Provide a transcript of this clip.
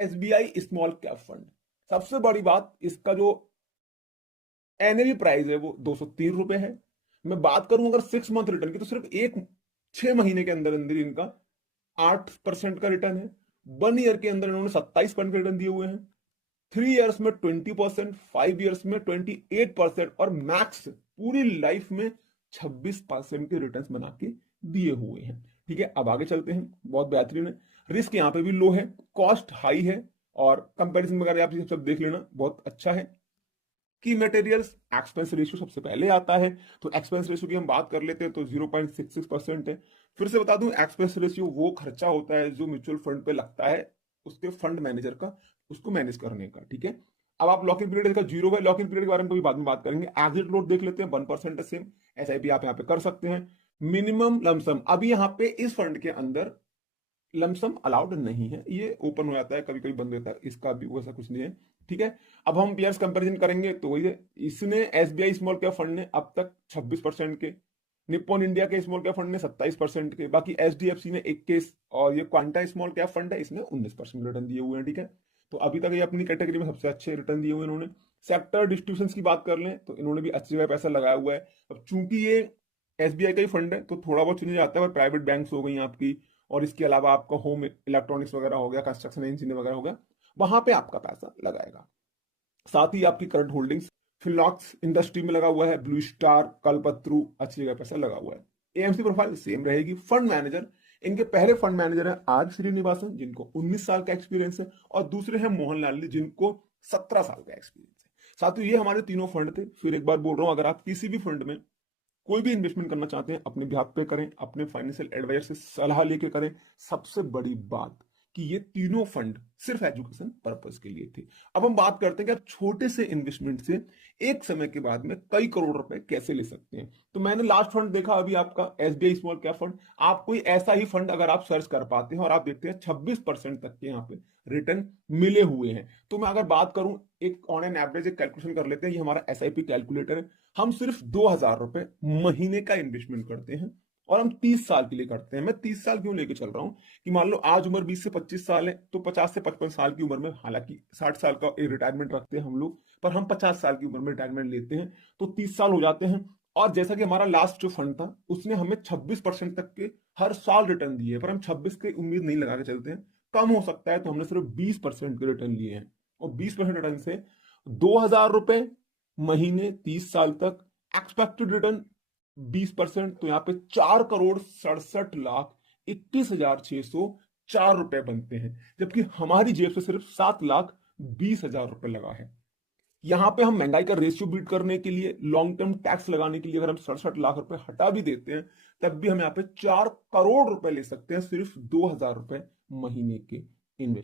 SBI small cap fund. सबसे बड़ी बात, इसका जो एनएवी प्राइस है वो 203 रुपए है। मैं बात करूं अगर 6 मंथ रिटर्न की, तो सिर्फ 6 महीने के अंदर अंदर इनका 8% का रिटर्न है। 1 ईयर के अंदर इन्होंने 27% का रिटर्न दिए हुए हैं। 3 ईयर्स में 20%, 5 ईयर्स में 28% और मैक्स पूरी लाइफ में 26% के रिटर्न बना के दिए हुए हैं। ठीक है, अब आगे चलते हैं। बहुत बेहतरीन है, रिस्क यहाँ पे भी लो है, कॉस्ट हाई है, और कंपैरिजन वगैरह आप ये सब देख लेना, बहुत अच्छा है। की मटेरियल्स एक्सपेंस रेशियो सबसे पहले आता है, तो एक्सपेंस रेशियो की हम बात कर लेते हैं तो 0.66% है। फिर से बता दूं, एक्सपेंस रेशियो वो खर्चा होता है जो म्यूचुअल फंड पे लगता है उसके फंड मैनेजर का, उसको मैनेज करने का। ठीक है, अब आप लॉक इन पीरियड का 0 है, लॉक इन पीरियड के बारे में तो भी बाद में बात करेंगे। एग्जिट लोड देख लेते हैं, 1% है सेम। एसआईपी आप यहाँ पे कर सकते हैं। मिनिमम लमसम अभी यहाँ पे इस फंड के अंदर लमसम अलाउड नहीं है, ये ओपन हो जाता है, कभी कभी बंद रहता है, इसका भी वैसा कुछ नहीं है। ठीक है, अब हम पेयर्स कंपैरिजन करेंगे तो वही है। इसने एसबीआई स्मॉल कैप फंड ने अब तक 26% के, निप्पॉन इंडिया के स्मॉल कैप फंड ने 27% के, बाकी एचडीएफसी ने 21, और ये क्वांटा स्मॉल कैप फंड है, इसने 19% रिटर्न दिए हुए हैं। ठीक है, तो अभी तक ये अपनी कैटेगरी में सबसे अच्छे रिटर्न दिए हुए इन्होंने। सेक्टर डिस्ट्रीब्यूशन की बात कर लें तो इन्होंने भी अच्छी जगह पैसा लगाया हुआ है। अब चूंकि ये एसबीआई का ही फंड है तो थोड़ा बहुत चुने जाता है, पर प्राइवेट बैंक्स हो गई आपकी, और इसके अलावा आपका होम इलेक्ट्रॉनिक्स वगैरह हो गया, कंस्ट्रक्शन इंजीनियर वगैरह हो गया, वहां पे आपका पैसा लगाएगा। साथ ही आपकी करंट होल्डिंग्स फिनलॉक्स इंडस्ट्री में लगा हुआ है, ब्लू स्टार, कल्पत्रु, अच्छी जगह पैसा लगा हुआ है। एएमसी प्रोफाइल सेम रहेगी। फंड मैनेजर, इनके पहले फंड मैनेजर है आर श्रीनिवासन, जिनको 19 साल का एक्सपीरियंस है, और दूसरे हैं मोहन लाल, जिनको 17 साल का एक्सपीरियंस है। साथियों, ये हमारे तीनों फंड थे। फिर एक बार बोल रहा हूं, अगर आप किसी भी फंड में कोई भी इन्वेस्टमेंट करना चाहते हैं, अपने बिहाफ पे करें, अपने फाइनेंशियल एडवाइजर से सलाह लेके करें। सबसे बड़ी बात कि ये तीनों फंड सिर्फ एजुकेशन पर्पस के लिए थे। अब हम बात करते हैं कि आप छोटे से इन्वेस्टमेंट से एक समय के बाद में कई करोड़ रुपए कैसे ले सकते हैं। तो मैंने लास्ट फंड देखा अभी आपका एसबीआई स्मॉल कैप फंड। आप कोई ऐसा ही फंड अगर आप सर्च कर पाते हैं और आप देखते हैं 26% तक के यहाँ पे रिटर्न मिले हुए हैं, तो मैं अगर बात करूं, एक ऑन एन एवरेज एक कैलकुलेशन कर लेते हैं, ये हमारा एसआईपी कैलकुलेटर है। हम सिर्फ 2,000 रुपए महीने का इन्वेस्टमेंट करते हैं, और हम 30 साल के लिए करते हैं। मैं 30 साल क्यों लेके चल रहा हूं कि मान लो आज उम्र 20 से 25 साल है, तो 50 से 55 साल की उम्र में, हालांकि 60 साल का रिटायरमेंट रखते हैं हम लोग, पर हम 50 साल की उम्र में रिटायरमेंट लेते हैं, तो 30 साल हो जाते हैं। और जैसा कि हमारा लास्ट जो फंड था, उसने हमें 26% तक के हर साल रिटर्न दिए, पर हम 26 की उम्मीद नहीं लगा के चलते हैं, कम हो सकता है, तो हमने सिर्फ 20% के रिटर्न लिए हैं। और 20% रिटर्न से 2,000 रुपए महीने 30 साल तक, एक्सपेक्टेड रिटर्न 20%, तो यहाँ पे 4,67,21,604 रुपए बनते हैं, जबकि हमारी जेब से सिर्फ 7,20,000 रुपए लगा है। यहां पे हम महंगाई का रेशियो बीट करने के लिए, लॉन्ग टर्म टैक्स लगाने के लिए, अगर हम 67 लाख रुपए हटा भी देते हैं, तब भी हम यहाँ पे 4 करोड़ रुपए ले सकते हैं, सिर्फ 2,000 रुपए महीने के इन्वेस्ट